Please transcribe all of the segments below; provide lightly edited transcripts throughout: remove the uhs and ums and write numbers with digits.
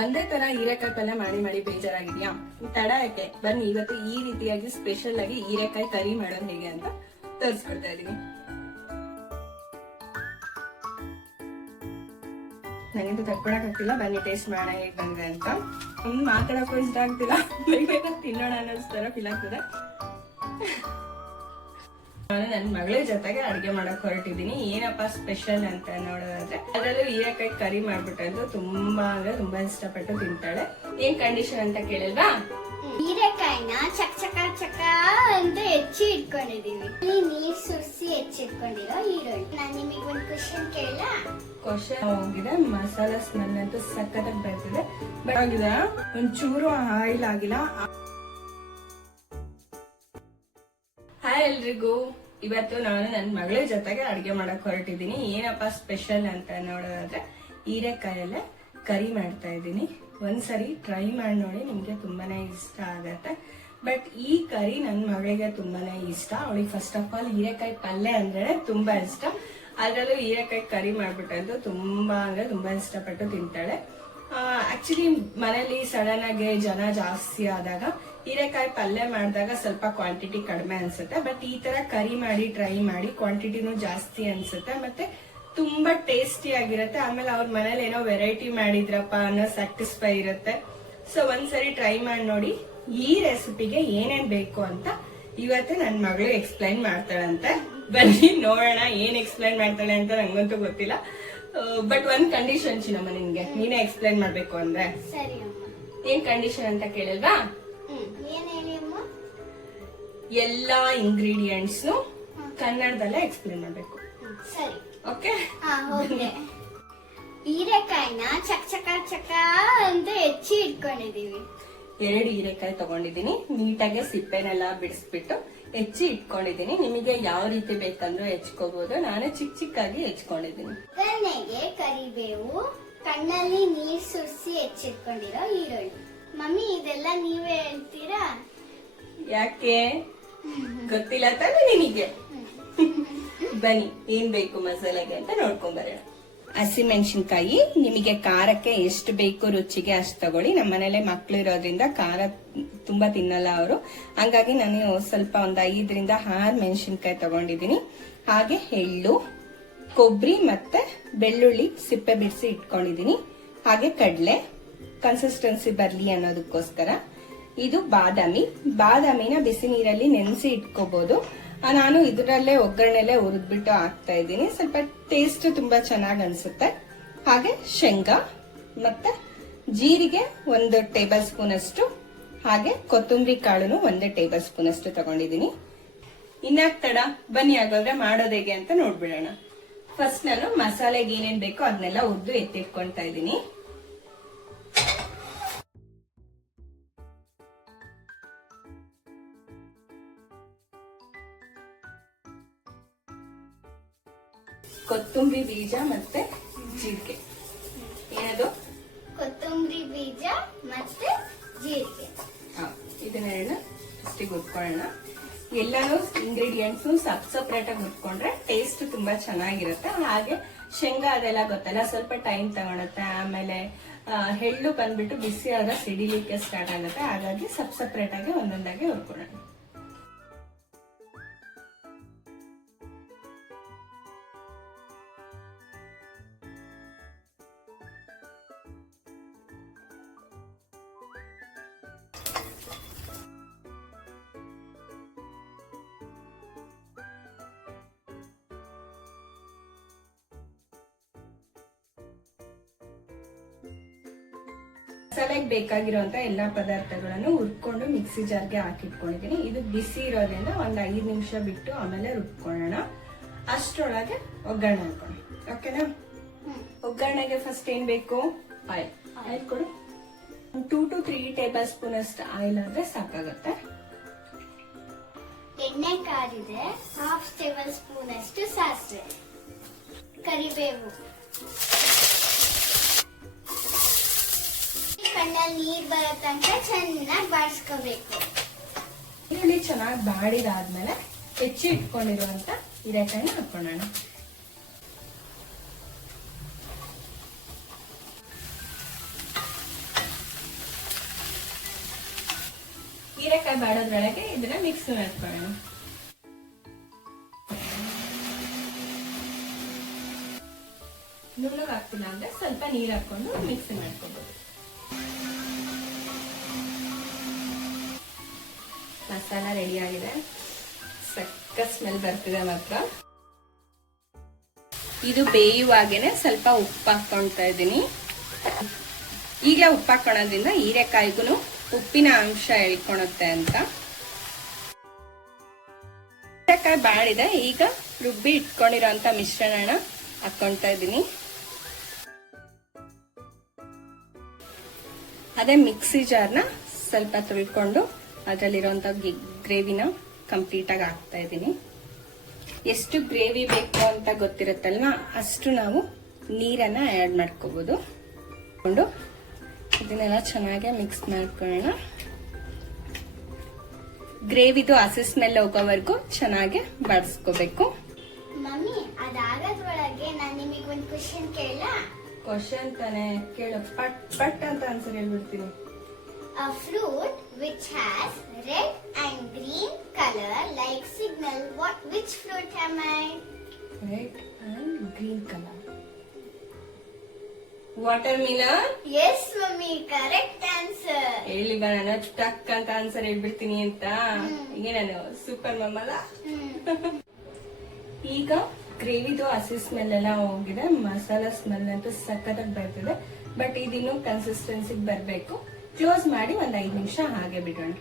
ಒಂದೇ ತರ ಹೀರೆಕಾಯಿ ಪಲ್ಯ ಮಾಡಿ ಮಾಡಿ ಬೇಜಾರಾಗಿದ್ಯಾ? ತಡ ಯಾಕೆ, ಬನ್ನಿ ಇವತ್ತು ಈ ರೀತಿಯಾಗಿ ಸ್ಪೆಷಲ್ ಆಗಿ ಹೀರೆಕಾಯಿ ಕರಿ ಮಾಡೋದು ಹೇಗೆ ಅಂತ ತೋರಿಸ್ಕೊಡ್ತಾ ಇದೀನಿ. ನನಗಂತೂ ತಡ್ಕೊಳಕ್ ಆಗ್ತಿಲ್ಲ, ಬನ್ನಿ ಟೇಸ್ಟ್ ಮಾಡೋಣ ಹೇಗ್ ಬಂದ್ರೆ ಅಂತ. ಮಾತಾಡಕ್ಕೂ ಇಷ್ಟ ಆಗ್ತಿಲ್ಲ, ಬೇಗ ತಿನ್ನೋಣ ಅನ್ನೋಸ್ತರ ಫೀಲ್ ಆಗ್ತದೆ. ನಾನು ನನ್ನ ಮಗಳ ಜೊತೆಗೆ ಅಡ್ಗೆ ಮಾಡಕ್ ಹೊರಟಿದ್ದೀನಿ. ಏನಪ್ಪಾ ಸ್ಪೆಷಲ್ ಅಂತ ನೋಡೋದಾದ್ರೆ, ಅದರಲ್ಲೂ ಹೀರೆಕಾಯಿ ಕರಿ ಮಾಡ್ಬಿಟ್ಟು ತುಂಬಾ ಅಂದ್ರೆ ತುಂಬಾ ಇಷ್ಟಪಟ್ಟು ತಿಂತಾಳೆ. ಏನ್ ಕಂಡೀಷನ್ ಅಂತ ಕೇಳಿಲ್ವಾ? ಹೀರೆಕಾಯಿನ ಚಕ್ ಚಕ ಚಕ ಅಂತ ಹೆಚ್ಚಿ ಇಟ್ಕೊಂಡಿದೀವಿ. ನೀರ್ ಸುರಿಸಿ ಹೆಚ್ಚಿಟ್ಕೊಂಡಿರೋ ಈರುಳ್ಳಿ. ನಾನ್ ನಿಮಗೆ ಒಂದು ಕ್ವಶನ್ ಕೇಳ. ಕ್ವಶನ್ ಹೋಗಿದೆ, ಮಸಾಲಾ ಸ್ಮೆಲ್ ಅಂತೂ ಸಖತ್ತಾಗಿ ಬರ್ತಿದೆ. ಬಟ್ ಆಗಿದೆ ಒಂಚೂರು ಆಯಿಲ್ ಆಗಿಲ್ಲ. ಹಾಯ್ ಎಲ್ರಿಗೂ, ಇವತ್ತು ನಾನು ನನ್ನ ಮಗಳ ಜೊತೆಗೆ ಅಡ್ಗೆ ಮಾಡಕ್ ಹೊರಟಿದ್ದೀನಿ. ಏನಪ್ಪಾ ಸ್ಪೆಷಲ್ ಅಂತ ನೋಡೋದಾದ್ರೆ, ಹೀರೆಕಾಯಲ್ಲೇ ಕರಿ ಮಾಡ್ತಾ ಇದ್ದೀನಿ. ಒಂದ್ಸರಿ ಟ್ರೈ ಮಾಡಿ ನೋಡಿ, ನಿಮ್ಗೆ ತುಂಬಾನೇ ಇಷ್ಟ ಆಗತ್ತೆ. ಬಟ್ ಈ ಕರಿ ನನ್ನ ಮಗಳಿಗೆ ತುಂಬಾನೇ ಇಷ್ಟ. ಅವಳಿಗೆ ಫಸ್ಟ್ ಆಫ್ ಆಲ್ ಹೀರೆಕಾಯಿ ಪಲ್ಯ ಅಂದ್ರೆ ತುಂಬಾ ಇಷ್ಟ. ಅದ್ರಲ್ಲೂ ಹೀರೆಕಾಯಿ ಕರಿ ಮಾಡ್ಬಿಟ್ಟು ತುಂಬಾ ಅಂದ್ರೆ ತುಂಬಾ ಇಷ್ಟಪಟ್ಟು ತಿಂತಾಳೆ. ಆಕ್ಚುಲಿ ಮನೇಲಿ ಸಡನ್ ಆಗಿ ಜನ ಜಾಸ್ತಿ ಆದಾಗ ಹೀರೆಕಾಯಿ ಪಲ್ಯ ಮಾಡಿದಾಗ ಸ್ವಲ್ಪ ಕ್ವಾಂಟಿಟಿ ಕಡಿಮೆ ಅನ್ಸುತ್ತೆ. ಬಟ್ ಈ ತರ ಕರಿ ಮಾಡಿ ಟ್ರೈ ಮಾಡಿ ಕ್ವಾಂಟಿಟಿನೂ ಜಾಸ್ತಿ ಅನ್ಸುತ್ತೆ, ಮತ್ತೆ ತುಂಬಾ ಟೇಸ್ಟಿ ಆಗಿರುತ್ತೆ. ಆಮೇಲೆ ಅವ್ರ ಮನೇಲಿ ಏನೋ ವೆರೈಟಿ ಮಾಡಿದ್ರಪ್ಪ ಅನ್ನೋ ಸ್ಯಾಟಿಸ್ಫೈ ಇರುತ್ತೆ. ಸೊ ಒಂದ್ಸರಿ ಟ್ರೈ ಮಾಡಿ ನೋಡಿ. ಈ ರೆಸಿಪಿಗೆ ಏನೇನ್ ಬೇಕು ಅಂತ ಇವತ್ತು ನನ್ ಮಗಳು ಎಕ್ಸ್ಪ್ಲೈನ್ ಮಾಡ್ತಾಳಂತೆ. ಬನ್ನಿ ನೋಡೋಣ ಏನ್ ಎಕ್ಸ್ಪ್ಲೈನ್ ಮಾಡ್ತಾಳೆ ಅಂತ ನಂಗಂತೂ ಗೊತ್ತಿಲ್ಲ. ಬಟ್ ಒಂದ್ ಕಂಡೀಷನ್ ಚಿನ್ನಮ್ಮ, ನಿನ್ಗೆ ನೀನೇ ಎಕ್ಸ್ಪ್ಲೈನ್ ಮಾಡ್ಬೇಕು ಅಂದ್ರೆ. ಸರಿ ಅಮ್ಮ. ಏನ್ ಕಂಡೀಷನ್ ಅಂತ ಕೇಳಿಲ್ವಾ? ಏನ್ ಹೇಳಿ ಅಮ್ಮ? ಎಲ್ಲಾ ಇಂಗ್ರೀಡಿಯೆಂಟ್ಸ್ ಕನ್ನಡದಲ್ಲೇ ಎಕ್ಸ್ಪ್ಲೇನ್ ಮಾಡ್ಬೇಕು. ಸರಿ, ಓಕೆ? ಹೀರೆಕಾಯಿನ ಚಕ್ ಚಕ ಚಕ ಅಂತ ಹೆಚ್ಚಿ ಇಟ್ಕೊಂಡಿದೀವಿ. 2 ಹೀರೆಕಾಯಿ ತಗೊಂಡಿದೀನಿ. ನೀಟಾಗಿ ಸಿಪ್ಪೆನೆಲ್ಲ ಬಿಡಿಸ್ಬಿಟ್ಟು ಹೆಚ್ಚಿ ಇಟ್ಕೊಂಡಿದೀನಿ. ನಿಮಗೆ ಯಾವ ರೀತಿ ಬೇಕಂದ್ರೂ ಹೆಚ್ಕೋಬಹುದು. ನಾನು ಚಿಕ್ಕ ಚಿಕ್ಕಾಗಿ ಹೆಚ್ಕೊಂಡಿದೀನಿ. ಒಗ್ಗರಣೆಗೆ ಕರಿಬೇವು, ಕಣ್ಣಲ್ಲಿ ನೀರ್ ಸುರಿಸಿ ಹೆಚ್ಚಿಟ್ಕೊಂಡಿರೋ ಈರುಳ್ಳಿ. ಮಮ್ಮಿ ಇದೆಲ್ಲ ನೀವೇ ಹೇಳ್ತೀರಾ? ಯಾಕೆ ಗೊತ್ತಿಲ್ಲ ತಾನೆ ನಿನಗೆ? ಬನ್ನಿ ಏನ್ ಬೇಕು ಮಸಾಲೆಗೆ ಅಂತ ನೋಡ್ಕೊಂಡ್ ಬರೋಣ. ಹಸಿಮೆಣಸಿನ್ಕಾಯಿ ನಿಮಗೆ ಖಾರಕ್ಕೆ ಎಷ್ಟು ಬೇಕು ರುಚಿಗೆ ಅಷ್ಟು ತಗೊಳ್ಳಿ. ನಮ್ಮ ಮನೇಲೆ ಮಕ್ಳು ಇರೋದ್ರಿಂದ ಖಾರ ತುಂಬಾ ತಿನ್ನಲ್ಲ ಅವರು, ಹಂಗಾಗಿ ನಾನು ಸ್ವಲ್ಪ ಒಂದ್ 5ರಿಂದ 6 ಮೆಣಸಿನ್ಕಾಯಿ ತಗೊಂಡಿದ್ದೀನಿ. ಹಾಗೆ ಎಳ್ಳು, ಕೊಬ್ಬರಿ ಮತ್ತೆ ಬೆಳ್ಳುಳ್ಳಿ ಸಿಪ್ಪೆ ಬಿಡಿಸಿ ಇಟ್ಕೊಂಡಿದೀನಿ. ಹಾಗೆ ಕಡ್ಲೆ ಕನ್ಸಿಸ್ಟೆನ್ಸಿ ಬರ್ಲಿ ಅನ್ನೋದಕ್ಕೋಸ್ಕರ. ಇದು ಬಾದಾಮಿನ ಬಿಸಿ ನೀರಲ್ಲಿ ನೆನೆಸಿ ಇಟ್ಕೋಬಹುದು. ನಾನು ಇದರಲ್ಲೇ ಒಗ್ಗರಣೆಲೆ ಹುರಿದ್ಬಿಟ್ಟು ಹಾಕ್ತಾ ಇದ್ದೀನಿ. ಸ್ವಲ್ಪ ಟೇಸ್ಟ್ ತುಂಬಾ ಚೆನ್ನಾಗಿ ಅನ್ಸುತ್ತೆ. ಹಾಗೆ ಶೇಂಗಾ ಮತ್ತೆ ಜೀರಿಗೆ 1 ಟೇಬಲ್ ಸ್ಪೂನ್ ಅಷ್ಟು, ಹಾಗೆ ಕೊತ್ತಂಬರಿ ಕಾಳುನು 1 ಟೇಬಲ್ ಸ್ಪೂನ್ ಅಷ್ಟು ತಗೊಂಡಿದ್ದೀನಿ. ಇನ್ನಾಕ್ ತಡ, ಬನ್ನಿ ಹಾಗಾದ್ರೆ ಮಾಡೋದು ಹೇಗೆ ಅಂತ ನೋಡ್ಬಿಡೋಣ. ಫಸ್ಟ್ ನಾನು ಮಸಾಲೆಗೆ ಏನೇನ್ ಬೇಕೋ ಅದನ್ನೆಲ್ಲ ಹುರಿದು ಎತ್ತಿಟ್ಕೊಳ್ತಾ ಇದ್ದೀನಿ. ಕೊತ್ತಂಬರಿ ಬೀಜ ಮತ್ತೆ ಜೀರಿಗೆ. ಏನದು? ಕೊತ್ತಂಬರಿ ಬೀಜ ಮತ್ತೆ ಜೀರಿಗೆ. ಇದನ್ನೆರಡು ಅಷ್ಟಿಗೆ ಹುರ್ಕೊಳ್ಳೋಣ. ಎಲ್ಲಾನು ಇಂಗ್ರೀಡಿಯೆಂಟ್ಸ್ ಸಪ್ರೇಟ್ ಆಗಿ ಹುರ್ಕೊಂಡ್ರೆ ಟೇಸ್ಟ್ ತುಂಬಾ ಚೆನ್ನಾಗಿರುತ್ತೆ. ಹಾಗೆ ಶೇಂಗಾ ಅದೆಲ್ಲ ಗೊತ್ತಲ್ಲ, ಸ್ವಲ್ಪ ಟೈಮ್ ತಗೊಳುತ್ತೆ. ಆಮೇಲೆ ಎಳ್ಳು ಬಂದ್ಬಿಟ್ಟು ಬಿಸಿ ಆದ್ರೆ ಸಿಡಿಲಿಕ್ಕೆ ಸ್ಟಾರ್ಟ್ ಆಗುತ್ತೆ. ಹಾಗಾಗಿ ಸಪ್ರೇಟ್ ಆಗಿ ಒಂದೊಂದಾಗಿ ಹುರ್ಕೊಳ್ಳೋಣ. ಮಸಾಲೆಗೆ ಬೇಕಾಗಿರುವಂತ ಎಲ್ಲಾ ಪದಾರ್ಥಗಳನ್ನು ಹುರ್ಕೊಂಡು ಮಿಕ್ಸಿ ಜಾರ್ಗೆ ಹಾಕಿಟ್ಕೊಂಡಿದ್ದೀನಿ. ಇದು ಬಿಸಿ ಇರೋದ್ರಿಂದ ಒಂದ್ 5 ನಿಮಿಷ ಬಿಟ್ಟು ಆಮೇಲೆ ರುಬ್ಕೊಳ್ಳೋಣ. ಅಷ್ಟರೊಳಗೆ ಒಗ್ಗರಣೆ ಹಾಕೋಣ. ಓಕೆನಾ? ಒಗ್ಗರಣೆಗೆ ಫಸ್ಟ್ ಏನ್ ಬೇಕು? ಆಯಿಲ್ ಕೊಡು. 2 to 3 ಟೇಬಲ್ ಸ್ಪೂನ್ ಅಷ್ಟು ಆಯಿಲ್ ಆದ್ರೆ ಸಾಕಾಗುತ್ತೆ. ಎಣ್ಣೆ ಕಾದಿದೆ. 1/2 ಟೇಬಲ್ ಸ್ಪೂನ್ ಅಷ್ಟು ಸಾಸಿವೆ, ಕರಿಬೇವು, ಕಣ್ಣಲ್ಲಿ ನೀರ್ ಬರೋ ತನಕ ಚೆನ್ನಾಗಿ ಬಾಡಿಸ್ಕೋಬೇಕು. ಈರುಳ್ಳಿ ಚೆನ್ನಾಗಿ ಬಾಡಿದಾದ್ಮೇಲೆ ಹೆಚ್ಚಿ ಇಟ್ಕೊಂಡಿರುವಂತ ಹೀರೆಕಾಯಿನ ಹಾಕೊಳ್ಳೋಣ. ಹೀರೆಕಾಯಿ ಬಾಡೋದ್ರೊಳಗೆ ಇದನ್ನ ಮಿಕ್ಸ್ ಮಾಡ್ಕೊಳ್ಳೋಣ. ನುಣ್ಣಗಾಗ್ತಿಲ್ಲ ಅಂದ್ರೆ ಸ್ವಲ್ಪ ನೀರ್ ಹಾಕೊಂಡು ಮಿಕ್ಸ್ ಮಾಡ್ಕೋಬಹುದು. ಮಸಾಲ ರೆಡಿ ಆಗಿದೆ. ಸಕ್ಕ ಸ್ಮೆಲ್ ಬರ್ತಿದೆ ಮಾತ್ರ. ಇದು ಬೇಯುವಾಗೇನೆ ಸ್ವಲ್ಪ ಉಪ್ಪು ಹಾಕೊಳ್ತಾ ಇದ್ದೀನಿ. ಈಗಲೇ ಉಪ್ಪು ಹಾಕೊಳ್ಳೋದ್ರಿಂದ ಹೀರೆಕಾಯಿಗೂ ಉಪ್ಪಿನ ಅಂಶ ಎಳ್ಕೊಳುತ್ತೆ ಅಂತ. ಹೀರೆಕಾಯಿ ಬಾಡಿದೆ. ಈಗ ರುಬ್ಬಿ ಇಟ್ಕೊಂಡಿರೋಂಥ ಮಿಶ್ರಣನ ಹಾಕೊಳ್ತಾ ಇದ್ದೀನಿ. ಅದೇ ಮಿಕ್ಸಿ ಜಾರ್ನ ಸ್ವಲ್ಪ ತೊಳ್ಕೊಂಡು ಅದರಲ್ಲಿರೋಂಥ ಗ್ರೇವಿನ ಕಂಪ್ಲೀಟ್ ಆಗಿ ಹಾಕ್ತಾ ಇದ್ದೀನಿ. ಎಷ್ಟು ಗ್ರೇವಿ ಬೇಕು ಅಂತ ಗೊತ್ತಿರುತ್ತಲ್ವಾ, ಅಷ್ಟು ನಾವು ನೀರನ್ನ ಆ್ಯಡ್ ಮಾಡ್ಕೋಬಹುದು. ಇದನ್ನೆಲ್ಲ ಚೆನ್ನಾಗಿ ಮಿಕ್ಸ್ ಮಾಡ್ಕೊಳ್ಳೋಣ. ಗ್ರೇವಿದು ಹಸಿ ಸ್ಮೆಲ್ ಹೋಗೋವರೆಗೂ ಚೆನ್ನಾಗಿ ಬಾಡಿಸ್ಕೋಬೇಕು. ಮಮ್ಮಿ, ಅದಾಗದ್ರೊಳಗೆ ನಾನು ನಿಮಗೆ ಒಂದು ಕ್ವಶನ್ ಕೇಳಲಾ? ಕ್ವಶನ್ ತಾನೆ, ಕೇಳು. ಪಟ್ ಪಟ್ ಅಂತ ಆನ್ಸರ್ ಹೇಳ್ಬಿಡ್ತೀನಿ. A fruit which has red and green color like signal. Which fruit am I? Red and green color. Watermelon. Yes, mummy. Correct answer. ಹೇಳಿ ಬಾ, ನಾನು ಟಕ್ ಅಂತ ಆನ್ಸರ್ ಹೇಳ್ಬಿಡ್ತೀನಿ ಅಂತ. ಈಗ ನಾನು ಸೂಪರ್ ಮಮ್ಮಲ್ಲ. ಈಗ ಗ್ರೇವಿದು ಹಸಿ ಸ್ಮೆಲ್ ಎಲ್ಲ ಹೋಗಿದೆ. ಮಸಾಲಾ ಸ್ಮೆಲ್ ಅಂತೂ ಸಖತ್ತಾಗಿ ಬರ್ತಿದೆ. ಬಟ್ ಇದಿನ್ನು ಕನ್ಸಿಸ್ಟೆನ್ಸಿಗೆ ಬರಬೇಕು. ಕ್ಲೋಸ್ ಮಾಡಿ ಒಂದ್ 5 ನಿಮಿಷ ಹಾಗೆ ಬಿಡೋಣ.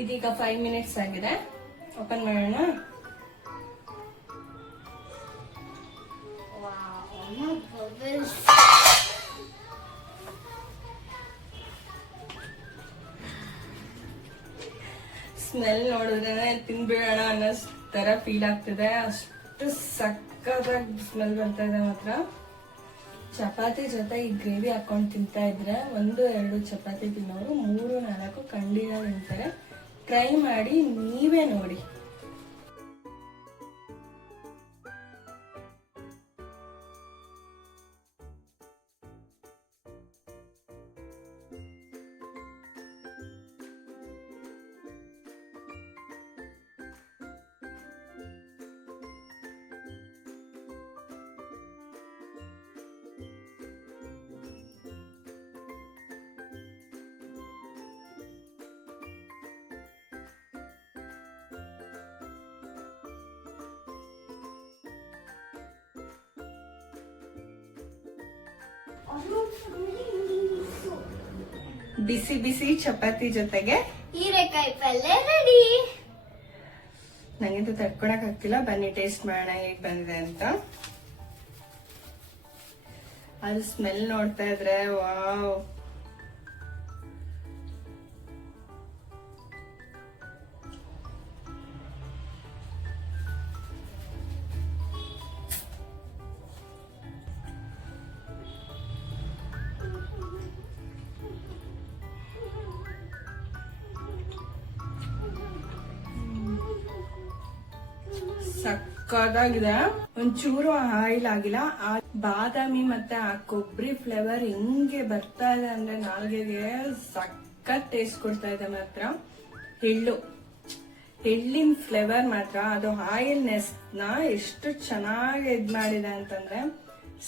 ಇದೀಗ 5 ಮಿನಿಟ್ಸ್ ಆಗಿದೆ. ಓಪನ್ ಮಾಡೋಣ. ಸ್ಮೆಲ್ ನೋಡಿದ್ರೆ ತಿನ್ಬಿಡೋಣ ಅನ್ನೋ ತರ ಫೀಲ್ ಆಗ್ತಿದೆ. ಅಷ್ಟು ಸಕ್ಕತ್ತಾಗಿ ಸ್ಮೆಲ್ ಬರ್ತಾ ಇದೆ ಮಾತ್ರ. ಚಪಾತಿ ಜೊತೆ ಈ ಗ್ರೇವಿ ಹಾಕೊಂಡು ತಿಂತಾ ಇದ್ರೆ 1-2 ಚಪಾತಿ ತಿನ್ನೋರು 3-4 ಖಂಡಿತ ತಿಂತಾರೆ. ಟ್ರೈ ಮಾಡಿ, ನೀವೇ ನೋಡಿ. ಬಿಸಿ ಬಿಸಿ ಚಪಾತಿ ಜೊತೆಗೆ ಹೀರೆಕಾಯಿ ಪಲ್ಯ ರೆಡಿ. ನಂಗಿಂತೂ ತಡ್ಕೊಳಕ್ ಆಗ್ತಿಲ್ಲ. ಬನ್ನಿ ಟೇಸ್ಟ್ ಮಾಡೋಣ ಹೇಗ್ ಬಂದಿದೆ ಅಂತ. ಅದು ಸ್ಮೆಲ್ ನೋಡ್ತಾ ಇದ್ರೆ ವಾವ್. ಸಕ್ಕದಾಗಿದೆ. ಒಂಚೂರು ಆಯಿಲ್ ಆಗಿಲ್ಲ. ಆ ಬಾದಾಮಿ ಮತ್ತೆ ಆ ಕೊಬ್ಬರಿ ಫ್ಲೇವರ್ ಹಿಂಗೆ ಬರ್ತಾ ಇದೆ ಅಂದ್ರೆ ನಾಲ್ಗೆಗೆ ಸಕ್ಕತ್ ಟೇಸ್ಟ್ ಕೊಡ್ತಾ ಇದೆ ಮಾತ್ರ. ಎಳ್ಳಿನ ಫ್ಲೇವರ್ ಮಾತ್ರ, ಅದು ಆಯಿಲ್ನೆಸ್ ನ ಎಷ್ಟು ಚೆನ್ನಾಗಿ ಇದ್ ಮಾಡಿದೆ ಅಂತಂದ್ರೆ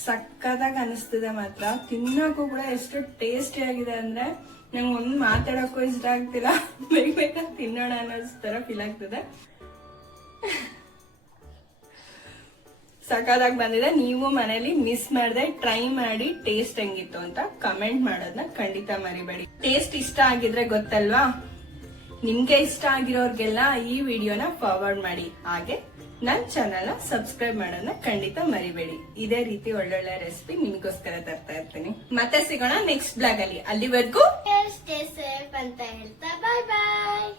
ಸಕ್ಕದಾಗಿ ಅನಿಸ್ತಿದೆ ಮಾತ್ರ. ತಿನ್ನಕ್ಕೂ ಕೂಡ ಎಷ್ಟು ಟೇಸ್ಟಿ ಆಗಿದೆ ಅಂದ್ರೆ ನಂಗೆ ಒಂದ್ ಮಾತಾಡಕ್ಕೂ ಇಷ್ಟ ಆಗ್ತಿಲ್ಲ. ಬೇಗ ತಿನ್ನೋಣ ಅನ್ನೋ ತರ ಫೀಲ್ ಆಗ್ತಿದೆ. ಸಕ್ಕದಾಗಿ ಬಂದಿದೆ. ನೀವು ಮನೇಲಿ ಮಿಸ್ ಮಾಡದೆ ಟ್ರೈ ಮಾಡಿ ಟೇಸ್ಟ್ ಹೆಂಗಿತ್ತು ಅಂತ ಕಮೆಂಟ್ ಮಾಡೋದನ್ನ ಖಂಡಿತ ಮರಿಬೇಡಿ. ಟೇಸ್ಟ್ ಇಷ್ಟ ಆಗಿದ್ರೆ ಗೊತ್ತಲ್ವಾ, ನಿಮ್ಗೆ ಇಷ್ಟ ಆಗಿರೋರ್ಗೆಲ್ಲ ಈ ವಿಡಿಯೋನ ಫಾರ್ವರ್ಡ್ ಮಾಡಿ. ಹಾಗೆ ನನ್ನ ಚಾನಲ್ ನ ಸಬ್ಸ್ಕ್ರೈಬ್ ಮಾಡೋದನ್ನ ಖಂಡಿತ ಮರಿಬೇಡಿ. ಇದೇ ರೀತಿ ಒಳ್ಳೊಳ್ಳೆ ರೆಸಿಪಿ ನಿಮಗೋಸ್ಕರ ತರ್ತಾ ಇರ್ತೀನಿ. ಮತ್ತೆ ಸಿಗೋಣ ನೆಕ್ಸ್ಟ್ ಬ್ಲಾಗ್ ಅಲ್ಲಿ. ಅಲ್ಲಿವರೆಗೂ ಸ್ಟೇ ಸೇಫ್ ಅಂತ ಹೇಳ್ತಾ ಬಾಯ್ ಬಾಯ್.